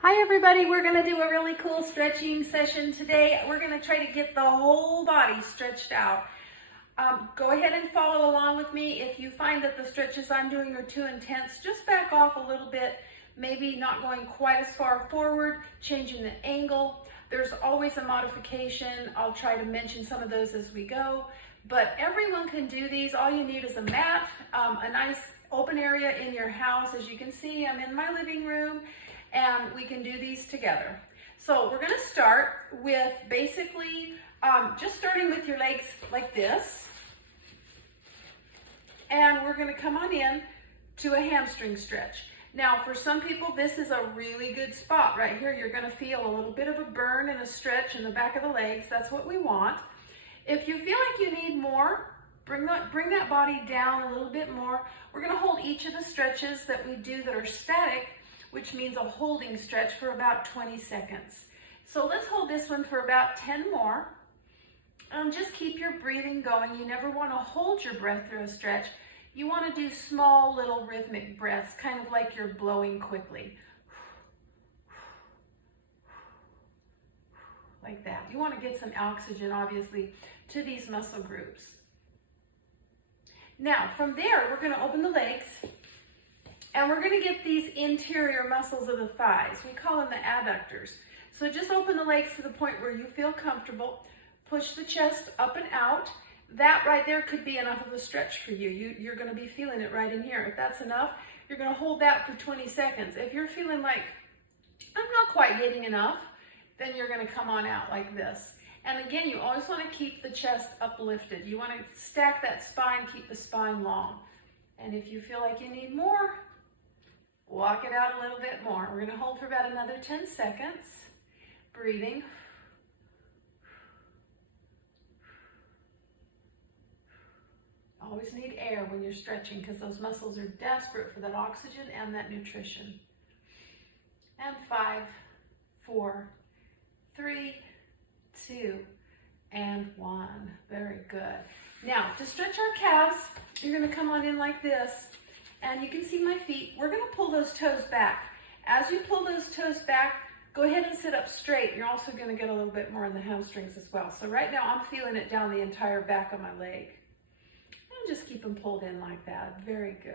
Hi everybody, we're going to do a really cool stretching session today. We're going to try to get the whole body stretched out. Go ahead and follow along with me. If you find that the stretches I'm doing are too intense, just back off a little bit, maybe not going quite as far forward, changing the angle. There's always a modification. I'll try to mention some of those as we go, but everyone can do these. All you need is a mat, a nice open area in your house. As you can see, I'm in my living room, and we can do these together. So we're going to start with basically just starting with your legs like this, and we're going to come on in to a hamstring stretch. Now for some people this is a really good spot right here. You're going to feel a little bit of a burn and a stretch in the back of the legs. That's what we want. If you feel like you need more, bring that body down a little bit more. We're going to hold each of the stretches that we do that are static, which means a holding stretch, for about 20 seconds. So let's hold this one for about 10 more. Just keep your breathing going. You never want to hold your breath through a stretch. You want to do small little rhythmic breaths, kind of like you're blowing quickly. Like that. You want to get some oxygen, obviously, to these muscle groups. Now, from there, we're going to open the legs, and we're going to get these interior muscles of the thighs. We call them the adductors. So just open the legs to the point where you feel comfortable. Push the chest up and out. That right there could be enough of a stretch for you. You're going to be feeling it right in here. If that's enough, you're going to hold that for 20 seconds. If you're feeling like, I'm not quite getting enough, then you're going to come on out like this. And again, you always want to keep the chest uplifted. You want to stack that spine, keep the spine long. And if you feel like you need more, walk it out a little bit more. We're going to hold for about another 10 seconds. Breathing. Always need air when you're stretching because those muscles are desperate for that oxygen and that nutrition. And 5, 4, 3, 2, and 1. Very good. Now, to stretch our calves, you're going to come on in like this, and you can see my feet. We're going to pull those toes back. As you pull those toes back, go ahead and sit up straight. You're also going to get a little bit more in the hamstrings as well. So right now, I'm feeling it down the entire back of my leg. And just keep them pulled in like that. Very good.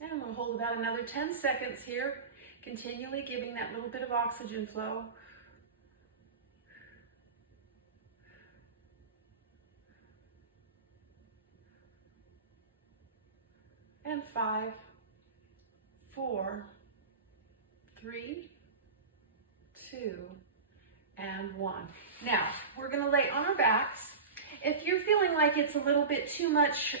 And we'll hold about another 10 seconds here, continually giving that little bit of oxygen flow. And 5, 4, 3, 2, and 1. Now, we're going to lay on our backs. If you're feeling like it's a little bit too much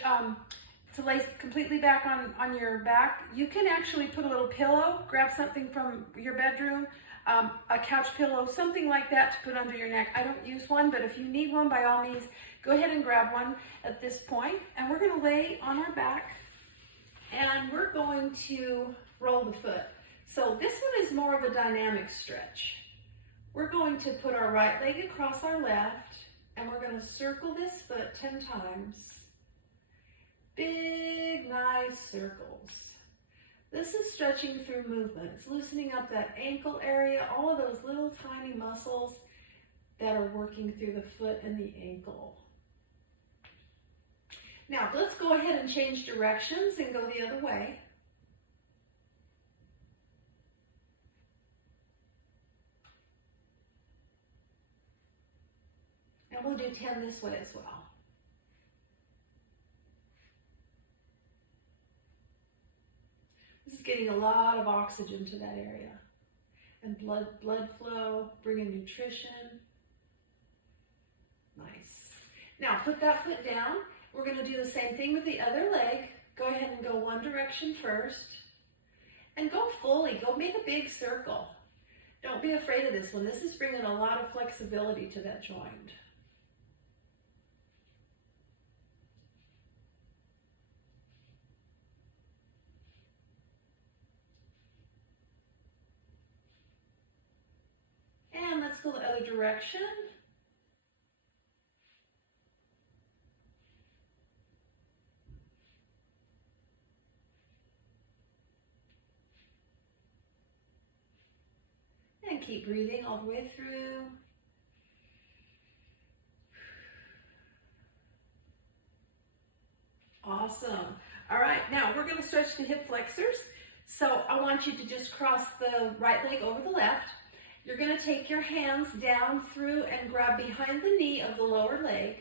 to lay completely back on your back, you can actually put a little pillow, grab something from your bedroom, a couch pillow, something like that to put under your neck. I don't use one, but if you need one, by all means, go ahead and grab one at this point. And we're going to lay on our back, and we're going to roll the foot. So this one is more of a dynamic stretch. We're going to put our right leg across our left, and we're going to circle this foot 10 times. Big, nice circles. This is stretching through movement. It's loosening up that ankle area, all of those little tiny muscles that are working through the foot and the ankle. Now, let's go ahead and change directions and go the other way. And we'll do 10 this way as well. This is getting a lot of oxygen to that area. And blood flow, bringing nutrition. Nice. Now, put that foot down. We're going to do the same thing with the other leg. Go ahead and go one direction first. And go fully. Go make a big circle. Don't be afraid of this one. This is bringing a lot of flexibility to that joint. And let's go the other direction. keep breathing all the way through. Awesome. All right, now we're going to stretch the hip flexors. So I want you to just cross the right leg over the left. You're going to take your hands down through and grab behind the knee of the lower leg,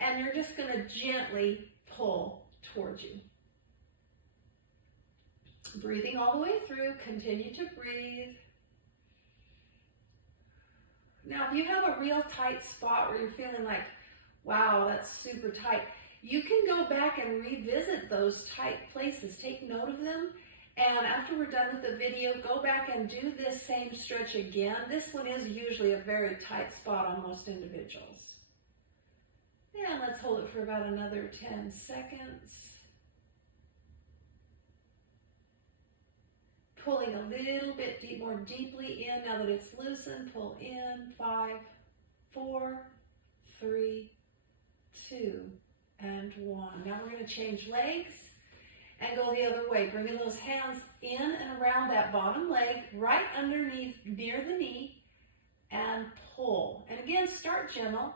and you're just going to gently pull towards you. Breathing all the way through, continue to breathe. Now, if you have a real tight spot where you're feeling like, wow, that's super tight, you can go back and revisit those tight places. Take note of them. And after we're done with the video, go back and do this same stretch again. This one is usually a very tight spot on most individuals. And let's hold it for about another 10 seconds. Pulling a little bit more deeply in now that it's loosened. Pull in. 5, 4, 3, 2, and 1. Now we're going to change legs and go the other way. Bringing those hands in and around that bottom leg, right underneath, near the knee, and pull. And again, start gentle.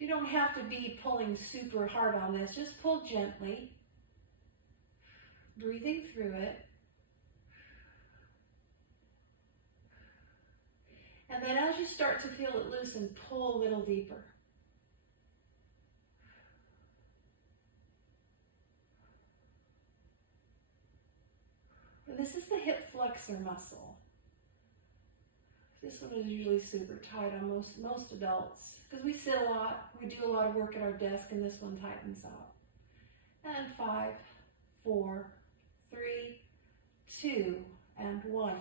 You don't have to be pulling super hard on this. Just pull gently. Breathing through it. And then as you start to feel it loosen, pull a little deeper. And this is the hip flexor muscle. This one is usually super tight on most adults because we sit a lot, we do a lot of work at our desk, and this one tightens up. And 5, 4, 3, 2, and 1.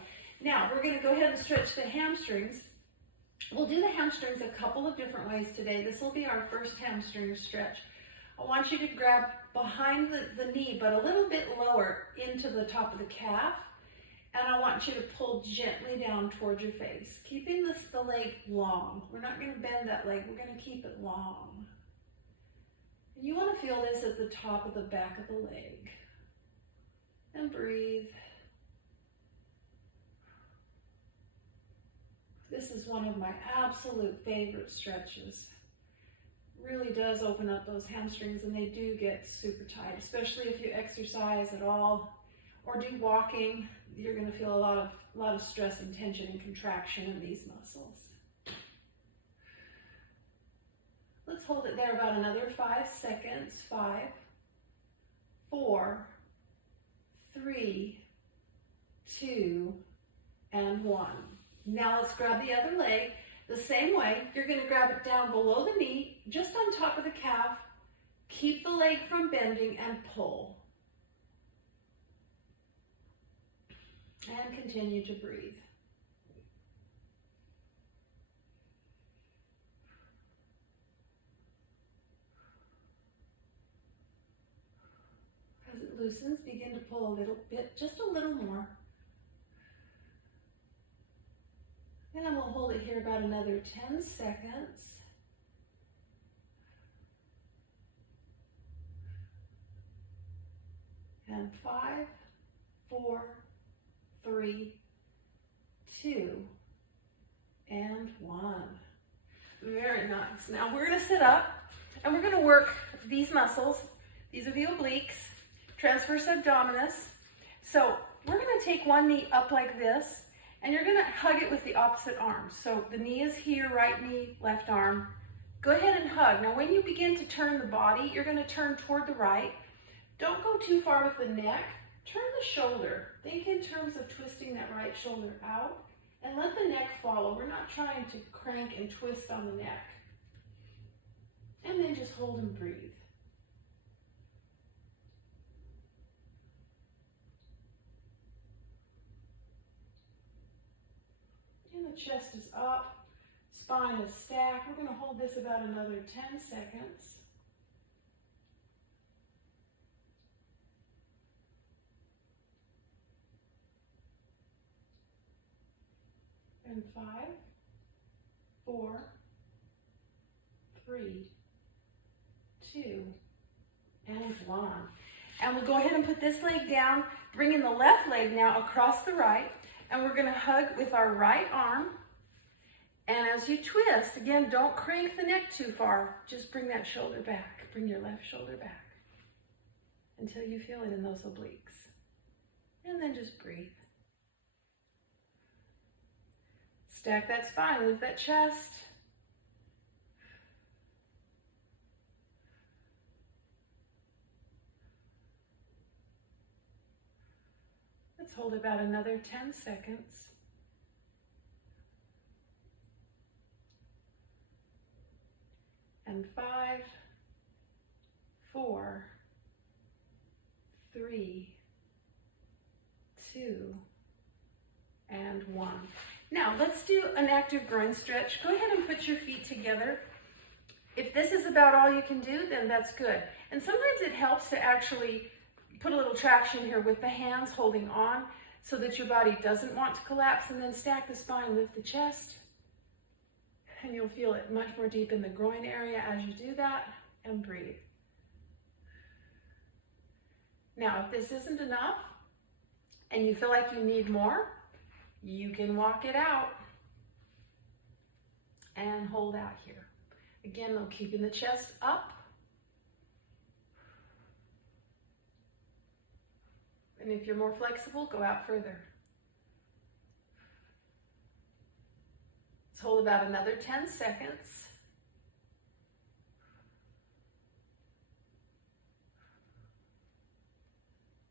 Now, we're going to go ahead and stretch the hamstrings. We'll do the hamstrings a couple of different ways today. This will be our first hamstring stretch. I want you to grab behind the knee, but a little bit lower into the top of the calf. And I want you to pull gently down towards your face, keeping the leg long. We're not going to bend that leg. We're going to keep it long. And you want to feel this at the top of the back of the leg. And breathe. This is one of my absolute favorite stretches. Really does open up those hamstrings, and they do get super tight, especially if you exercise at all or do walking. You're going to feel a lot of stress and tension and contraction in these muscles. Let's hold it there about another 5 seconds. 5, 4, 3, 2, and 1. Now let's grab the other leg. The same way, you're going to grab it down below the knee, just on top of the calf. Keep the leg from bending and pull. And continue to breathe. As it loosens, begin to pull a little bit, just a little more. And we'll hold it here about another 10 seconds. And 5, 4, 3, 2, and 1. Very nice. Now we're going to sit up and we're going to work these muscles. These are the obliques, transverse abdominis. So we're going to take one knee up like this, and you're going to hug it with the opposite arm. So the knee is here, right knee, left arm. Go ahead and hug. Now when you begin to turn the body, you're going to turn toward the right. Don't go too far with the neck. Turn the shoulder. Think in terms of twisting that right shoulder out, and let the neck follow. We're not trying to crank and twist on the neck. And then just hold and breathe. And the chest is up, spine is stacked. We're going to hold this about another 10 seconds. And 5, 4, 3, 2, and 1. And we'll go ahead and put this leg down, bringing the left leg now across the right. And we're gonna hug with our right arm. And as you twist, again, don't crank the neck too far. Just bring that shoulder back. Bring your left shoulder back until you feel it in those obliques. And then just breathe. Stack that spine, lift that chest. Let's hold about another 10 seconds. And 5, 4, 3, 2, and 1. Now let's do an active groin stretch. Go ahead and put your feet together. If this is about all you can do, then that's good. And sometimes it helps to actually put a little traction here with the hands holding on so that your body doesn't want to collapse, and then stack the spine, lift the chest. And you'll feel it much more deep in the groin area as you do that, and breathe. Now, if this isn't enough and you feel like you need more, you can walk it out and hold out here. Again, though, keeping the chest up. And if you're more flexible, go out further. Let's hold about another 10 seconds.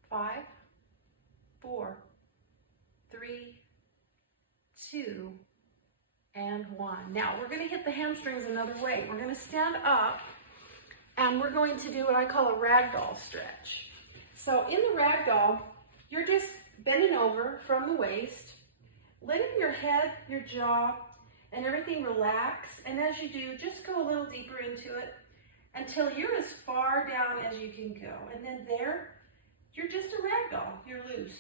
Five, 4, 3, 2, and 1. Now we're going to hit the hamstrings another way. We're going to stand up and we're going to do what I call a ragdoll stretch. So in the ragdoll, you're just bending over from the waist, letting your head, your jaw, and everything relax. And as you do, just go a little deeper into it until you're as far down as you can go. And then there, you're just a ragdoll. You're loose.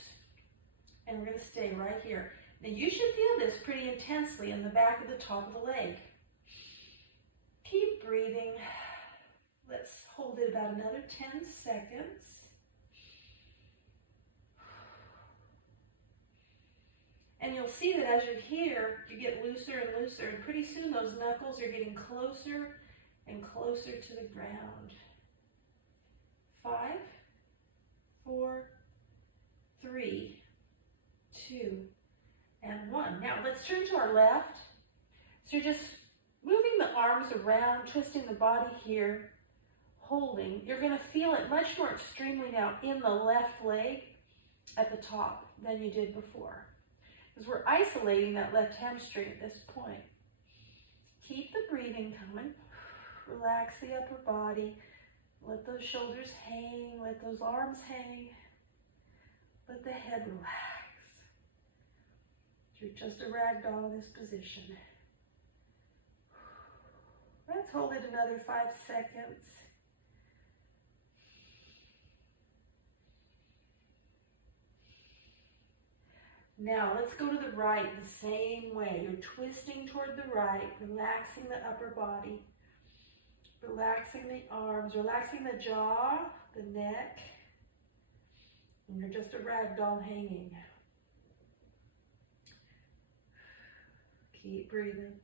And we're going to stay right here. Now you should feel this pretty intensely in the back of the top of the leg. Keep breathing. Let's hold it about another 10 seconds. And you'll see that as you're here, you get looser and looser, and pretty soon those knuckles are getting closer and closer to the ground. 5, 4, 3, 2, and 1. Now let's turn to our left. So you're just moving the arms around, twisting the body here, holding. You're going to feel it much more extremely now in the left leg at the top than you did before, because we're isolating that left hamstring at this point. Keep the breathing coming. Relax the upper body. Let those shoulders hang. Let those arms hang. Let the head relax. You're just a ragdoll in this position. Let's hold it another 5 seconds. Now let's go to the right the same way. You're twisting toward the right, relaxing the upper body, relaxing the arms, relaxing the jaw, the neck, and you're just a ragdoll hanging. Keep breathing.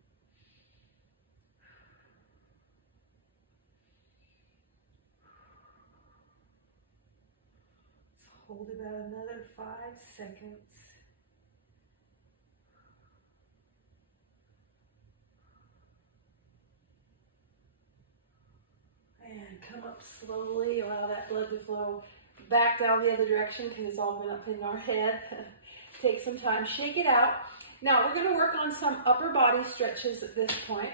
Let's hold about another 5 seconds. And come up slowly, allow that blood to flow back down the other direction because it's all been up in our head. Take some time, shake it out. Now we're going to work on some upper body stretches at this point.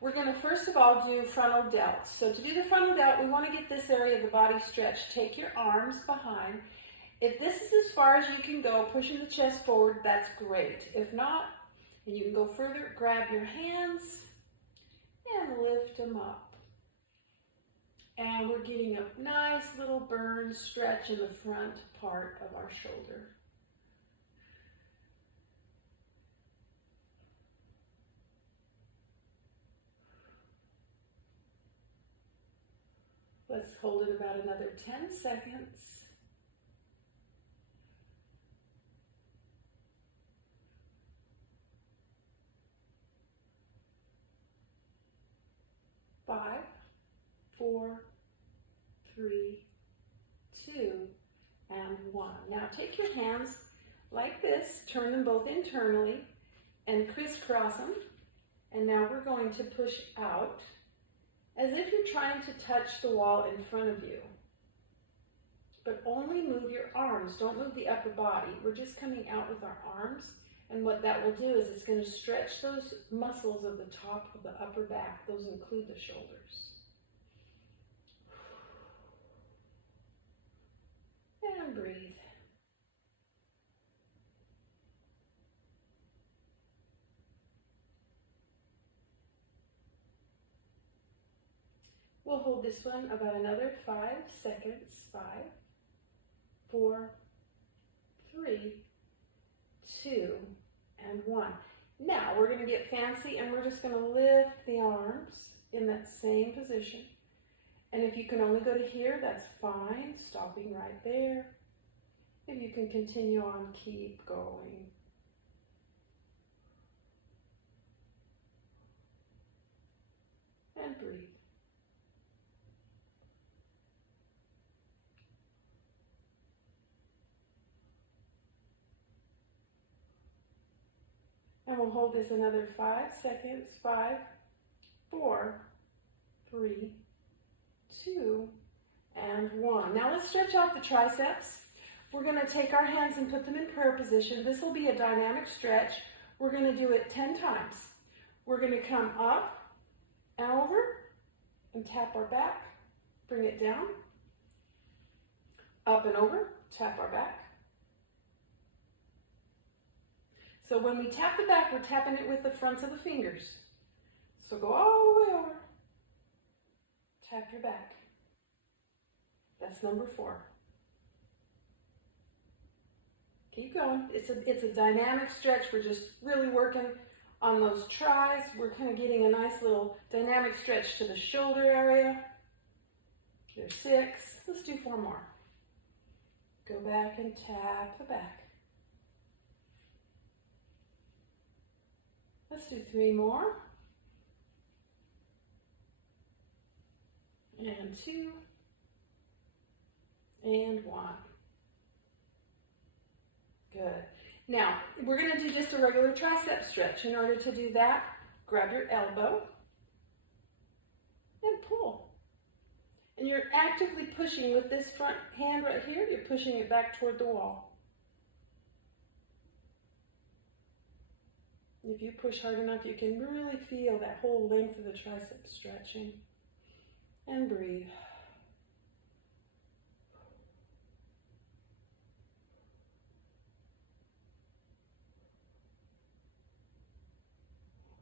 We're going to first of all do frontal delts. So to do the frontal delt, we want to get this area of the body stretched. Take your arms behind. If this is as far as you can go, pushing the chest forward, that's great. If not, and you can go further, grab your hands and lift them up. And we're getting a nice little burn stretch in the front part of our shoulder. Let's hold it about another 10 seconds. 4, 3, 2, and 1. Now take your hands like this, turn them both internally, and crisscross them. And now we're going to push out as if you're trying to touch the wall in front of you. But only move your arms, don't move the upper body. We're just coming out with our arms, and what that will do is it's going to stretch those muscles of the top of the upper back. Those include the shoulders. And breathe. We'll hold this one about another 5 seconds. 5, 4, 3, 2, and 1. Now we're going to get fancy and we're just going to lift the arms in that same position. And if you can only go to here, that's fine, stopping right there. If you can continue on, keep going. And breathe. And we'll hold this another 5 seconds. 5, 4, 3, 2, and 1. Now let's stretch out the triceps. We're going to take our hands and put them in prayer position. This will be a dynamic stretch. We're going to do it 10 times. We're going to come up and over and tap our back. Bring it down. Up and over, tap our back. So when we tap the back, we're tapping it with the fronts of the fingers. So go all the way over. Tap your back. That's number 4. Keep going. It's a dynamic stretch. We're just really working on those tris. We're kind of getting a nice little dynamic stretch to the shoulder area. There's 6. Let's do 4 more. Go back and tap the back. Let's do 3 more. And 2. And 1. Good. Now, we're going to do just a regular tricep stretch. In order to do that, grab your elbow and pull. And you're actively pushing with this front hand right here. You're pushing it back toward the wall. If you push hard enough, you can really feel that whole length of the tricep stretching. And breathe.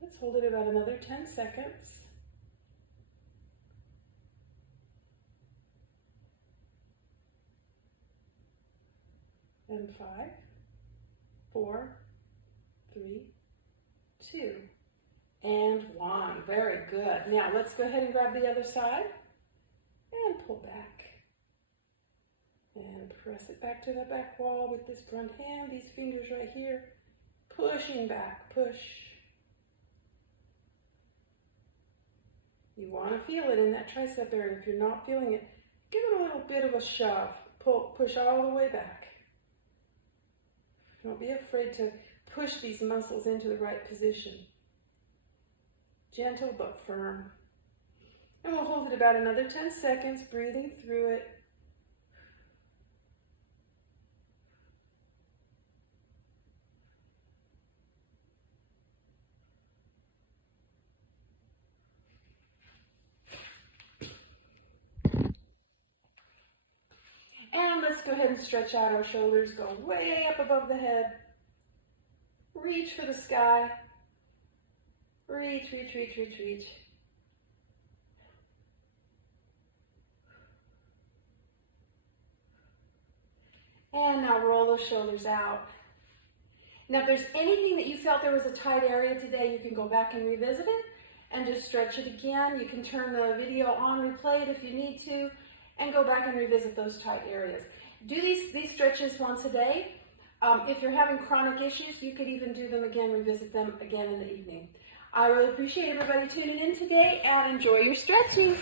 Let's hold it about another 10 seconds. And 5, 4, 3, 2, and 1. Very good. Now let's go ahead and grab the other side and pull back. And press it back to the back wall with this front hand, these fingers right here, pushing back, push. You want to feel it in that tricep area. If you're not feeling it, give it a little bit of a shove. Pull, push all the way back. Don't be afraid to push these muscles into the right position. Gentle but firm. And we'll hold it about another 10 seconds, breathing through it. And let's go ahead and stretch out our shoulders, go way up above the head. Reach for the sky. Reach, reach, reach, reach, reach. And now roll those shoulders out. Now if there's anything that you felt there was a tight area today, you can go back and revisit it and just stretch it again. You can turn the video on, replay it if you need to, and go back and revisit those tight areas. Do these stretches once a day. If you're having chronic issues, you could even do them again, revisit them again in the evening. I really appreciate everybody tuning in today, and enjoy your stretching.